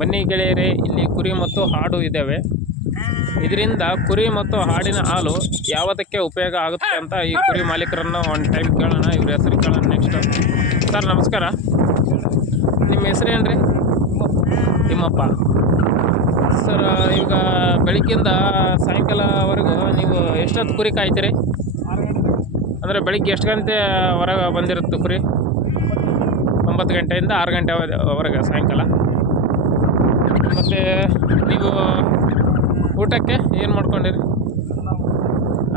ಬನ್ನಿ ಗೆಳೆಯರೇ, ಇಲ್ಲಿ ಕುರಿ ಮತ್ತು ಆಡು ಇದ್ದಾವೆ. ಇದರಿಂದ ಕುರಿ ಮತ್ತು ಆಡಿನ ಹಾಲು ಯಾವುದಕ್ಕೆ ಉಪಯೋಗ ಆಗುತ್ತೆ ಅಂತ ಈ ಕುರಿ ಮಾಲೀಕರನ್ನು ಒಂದು ಟೈಮ್ ಕೇಳೋಣ. ಇವ್ರ ಹೆಸರು ಕೇಳೋಣ ನೆಕ್ಸ್ಟ್. ಸರ್ ನಮಸ್ಕಾರ, ನಿಮ್ಮ ಹೆಸರು ಏನು ರೀ? ತಿಮ್ಮಪ್ಪ. ಸರ್ ಈಗ ಬೆಳಗ್ಗಿಂದ ಸಾಯಂಕಾಲವರೆಗೂ ನೀವು ಎಷ್ಟೊತ್ತು ಕುರಿ ಕಾಯ್ತೀರಿ? ಅಂದರೆ ಬೆಳಿಗ್ಗೆ ಎಷ್ಟು ಗಂಟೆ ಹೊರಗೆ ಬಂದಿರುತ್ತೆ ಕುರಿ? 9 ಗಂಟೆಯಿಂದ 6 ಗಂಟೆವರೆಗೆ ಸಾಯಂಕಾಲ. ಮತ್ತು ನೀವು ಊಟಕ್ಕೆ ಏನು ಮಾಡ್ಕೊಂಡಿರಿ?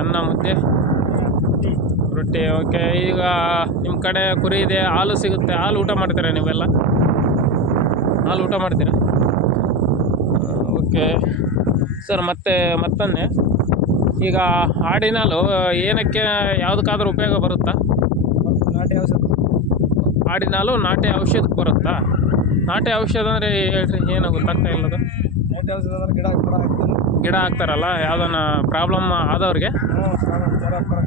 ಅನ್ನ ಮುದ್ದೆ ರೊಟ್ಟಿ. ಓಕೆ. ಈಗ ನಿಮ್ಮ ಕಡೆ ಕುರಿ ಇದೆ, ಹಾಲು ಸಿಗುತ್ತೆ, ಹಾಲು ಊಟ ಮಾಡ್ತೀರಾ ನೀವೆಲ್ಲ? ಹಾಲು ಊಟ ಮಾಡ್ತೀರಾ? Okay sir. ಮತ್ತೊಂದು ಈಗ ಆಡಿನ ಹಾಲು ಏನಕ್ಕೆ ಯಾವುದಕ್ಕಾದ್ರೂ ಉಪಯೋಗ ಬರುತ್ತಾ? ನಾಟಿ ಔಷಧ. ಆಡಿನ ಹಾಲು ನಾಟಿ ಔಷಧಕ್ಕೆ ಬರುತ್ತಾ? ನಾಟಿ ಔಷಧ ಅಂದರೆ ಹೇಳ್ರಿ, ಏನು ಗೊತ್ತಾಗ್ತಾ ಇಲ್ಲದು? ನಾಟಿ ಔಷಧ ಅಂದ್ರೆ ಗಿಡ ಹಾಕ್ತಾರಲ್ಲ, ಯಾವುದನ್ನ ಪ್ರಾಬ್ಲಮ್ ಆದವ್ರಿಗೆ?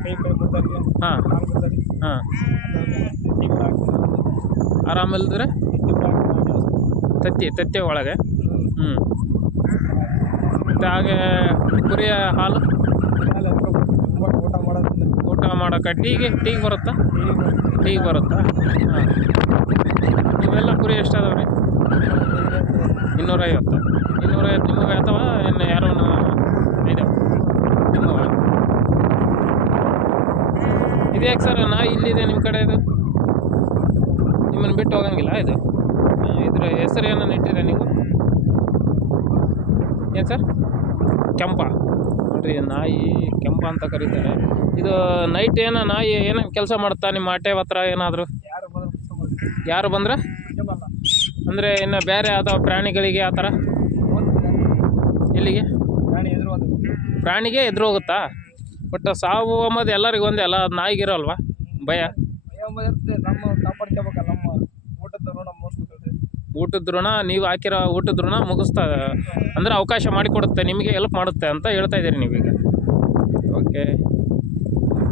ಕೈ ಬಿಡ್ತಾರೆ. ಹಾಂ ಹಾಂ. ಆರಾಮಿಲ್ದ್ರೆ ತತ್ತಿ ಒಳಗೆ. ಮತ್ತು ಹಾಗೆ ಕುರಿಯ ಹಾಲು ಊಟ ಮಾಡೋಕೆ ಟೀಗೆ ಬರುತ್ತಾ? ಟೀಗೆ ಬರುತ್ತಾ? ಹಾಂ. ಇವೆಲ್ಲ ಕುರಿ ಎಷ್ಟು ಅದಾವೆ ರೀ? 250 ನಿಮಗೆ ಅಥವಾ ಇನ್ನು ಯಾರೋ ಇದಾವೆ ನಿಮ್ಮವ? ಇದ್ಯಾಕೆ ಸರ್ ನಾಯಿ ಇಲ್ಲಿದೆ ನಿಮ್ಮ ಕಡೆ? ಇದು ನಿಮ್ಮನ್ನು ಬಿಟ್ಟು ಹೋಗಂಗಿಲ್ಲ ಇದು? ಇದ್ರ ಹೆಸರು ಏನನ್ನು ಇಟ್ಟಿದೆ ನೀವು? ಏನು ಸರ್? ಕೆಂಪ. ನೋಡಿರಿ, ನಾಯಿ ಕೆಂಪ ಅಂತ ಕರೀತಾರೆ. ಇದು ನೈಟ್ ನಾಯಿ ಏನೋ ಕೆಲಸ ಮಾಡುತ್ತಾ ನಿಮ್ಮ ಆಟೆ ಹತ್ರ ಏನಾದರೂ? ಯಾರು ಬಂದ್ರೆ ಅಂದರೆ ಇನ್ನು ಬೇರೆ ಅಥವಾ ಪ್ರಾಣಿಗಳಿಗೆ ಆ ಥರ? ಎಲ್ಲಿಗೆ? ಪ್ರಾಣಿಗೆ ಎದುರು ಹೋಗುತ್ತಾ? ಬಟ್ ಸಾವು ಅಂಬೋದು ಎಲ್ಲರಿಗೂ ಒಂದೇ ಅಲ್ಲ, ಅದು ನಾಯಿಗಿರೋಲ್ವಾ ಭಯ? ಊಟದ ಋಣ ನೀವು ಹಾಕಿರೋ ಊಟದ ಋಣ ಮುಗಿಸ್ತಾ ಅಂದರೆ ಅವಕಾಶ ಮಾಡಿಕೊಡುತ್ತೆ, ನಿಮಗೆ ಹೆಲ್ಪ್ ಮಾಡುತ್ತೆ ಅಂತ ಹೇಳ್ತಾ ಇದ್ದೀರಿ ನೀವೀಗ. ಓಕೆ.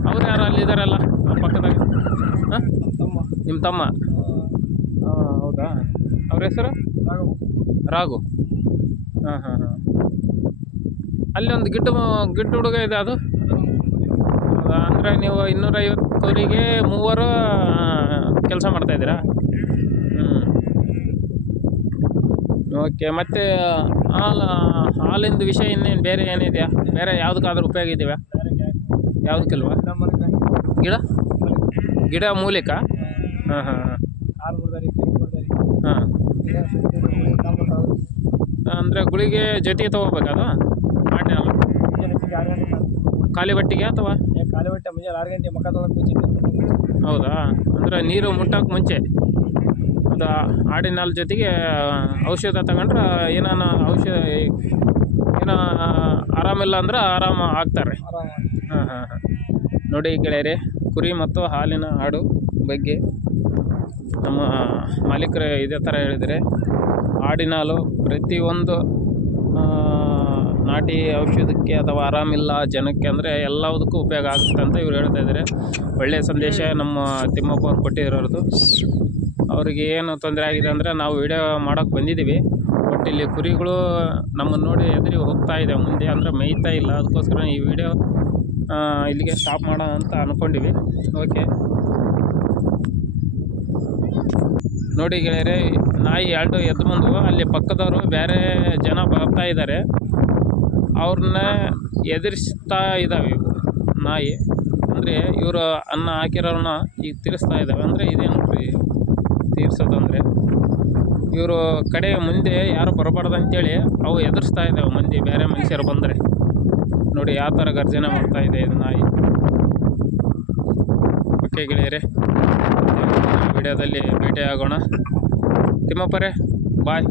ಅವ್ರು ಯಾರು ಅಲ್ಲಿದ್ದಾರಲ್ಲ ಆ ಪಕ್ಕದಾಗ? ಹಾಂ, ನಿಮ್ಮ ತಮ್ಮ? ಹಾಂ, ಹೌದಾ. ಅವ್ರ ಹೆಸರು? ರಾಘು. ಹಾಂ ಹಾಂ ಹಾಂ. ಅಲ್ಲಿ ಒಂದು ಗಿಡ್ಡ ಹುಡುಗ ಇದೆ, ಅದು ಅಂದರೆ ನೀವು 250 ಕುರಿಗೆ 3 ಕೆಲಸ ಮಾಡ್ತಾಯಿದ್ದೀರಾ? ಓಕೆ. ಮತ್ತು ಹಾಲಿಂದು ವಿಷಯ ಇನ್ನೇನು ಬೇರೆ ಏನಿದೆಯಾ? ಬೇರೆ ಯಾವುದಕ್ಕಾದ್ರೂ ಉಪಯೋಗ ಇದೆಯಾ? ಯಾವುದಕ್ಕಿಲ್ವಾ? ಗಿಡ ಮೂಲಿಕ? ಹಾಂ ಹಾಂ ಹಾಂ ಹಾಂ. ಅಂದರೆ ಗುಳಿಗೆ ಜೊತೆಗೆ ತೊಗೋಬೇಕದು ಆಡಿನ ಹಾಲು? ಖಾಲಿ ಹೊಟ್ಟೆಗೆ ಅಥವಾ? ಖಾಲಿ ಹೊಟ್ಟೆ ಮುಂಜಾನೆ 6 ಗಂಟೆ ಮುಖ ತೊಳಕ್ಕೆ ಮುಂಚೆ. ಹೌದಾ. ಅಂದರೆ ನೀರು ಮುಟ್ಟೋಕೆ ಮುಂಚೆ ಅದು ಆಡಿನ ಹಾಲು ಜೊತೆಗೆ ಔಷಧ ತಗೊಂಡ್ರೆ ಏನೋ ಆರಾಮಿಲ್ಲ ಅಂದ್ರೆ ಆರಾಮ ಆಗ್ತಾರೆ. ಹಾಂ ಹಾಂ ಹಾಂ. ನೋಡಿ ಗೆಳೆಯರೆ, ಕುರಿ ಮತ್ತು ಹಾಲಿನ ಹಾಡು ಬಗ್ಗೆ ನಮ್ಮ ಮಾಲೀಕರು ಇದೇ ಥರ ಹೇಳಿದರೆ, ಆಡಿನ ಹಾಲು ಪ್ರತಿಯೊಂದು ನಾಟಿ ಔಷಧಕ್ಕೆ ಅಥವಾ ಆರಾಮಿಲ್ಲ ಜನಕ್ಕೆ ಅಂದರೆ ಎಲ್ಲದಕ್ಕೂ ಉಪಯೋಗ ಆಗುತ್ತೆ ಅಂತ ಇವ್ರು ಹೇಳ್ತಾ ಇದ್ದಾರೆ. ಒಳ್ಳೆಯ ಸಂದೇಶ ನಮ್ಮ ತಿಮ್ಮಪ್ಪ ಅವ್ರು ಕೊಟ್ಟಿರೋದು. ಅವರಿಗೆ ಏನು ತೊಂದರೆ ಆಗಿದೆ ಅಂದರೆ, ನಾವು ವಿಡಿಯೋ ಮಾಡೋಕ್ಕೆ ಬಂದಿದ್ದೀವಿ, ಬಟ್ ಇಲ್ಲಿ ಕುರಿಗಳು ನಮ್ಮನ್ನು ನೋಡಿ ಎದುರಿ ಹೋಗ್ತಾ ಇದೆ ಮುಂದೆ, ಅಂದರೆ ಮೇಯ್ತಾ ಇಲ್ಲ. ಅದಕ್ಕೋಸ್ಕರ ಈ ವಿಡಿಯೋ ಇಲ್ಲಿಗೆ ಸ್ಟಾಪ್ ಮಾಡೋಣ ಅಂತ ಅಂದ್ಕೊಂಡಿವಿ. ಓಕೆ. ನೋಡಿ ಗೆಳೆಯರೆ, ನಾಯಿ 2 ಎದ್ದು ಬಂದು ಅಲ್ಲಿ ಪಕ್ಕದವರು ಬೇರೆ ಜನ ಬರ್ತಾ ಇದ್ದಾರೆ, ಅವ್ರನ್ನ ಎದುರಿಸ್ತಾ ಇದ್ದಾವೆ ಇವು ನಾಯಿ. ಅಂದರೆ ಇವರು ಅನ್ನ ಹಾಕಿರೋರನ್ನ ಈಗ ತೀರಿಸ್ತಾ ಇದ್ದಾವೆ. ಅಂದರೆ ಇದೇ ನೋಡ್ರಿ ತೀರ್ಸೋದಂದರೆ, ಇವರು ಕಡೆ ಮುಂದೆ ಯಾರು ಬರಬಾರ್ದು ಅಂತೇಳಿ ಅವು ಎದುರಿಸ್ತಾ ಇದ್ದಾವೆ ಮಂದಿ, ಬೇರೆ ಮನುಷ್ಯರು ಬಂದರೆ. ನೋಡಿ ಯಾವ ಥರ ಗರ್ಜನೆ ಮಾಡ್ತಾ ಇದೆ ಇದು ನಾಯಿ. ಓಕೆ ಗೆಳೆಯರೆ, ವಿಡಿಯೋದಲ್ಲಿ ಭೇಟಿಯಾಗೋಣ. ತಿಮ್ಮಪ್ಪರೇ ಬಾಯ್.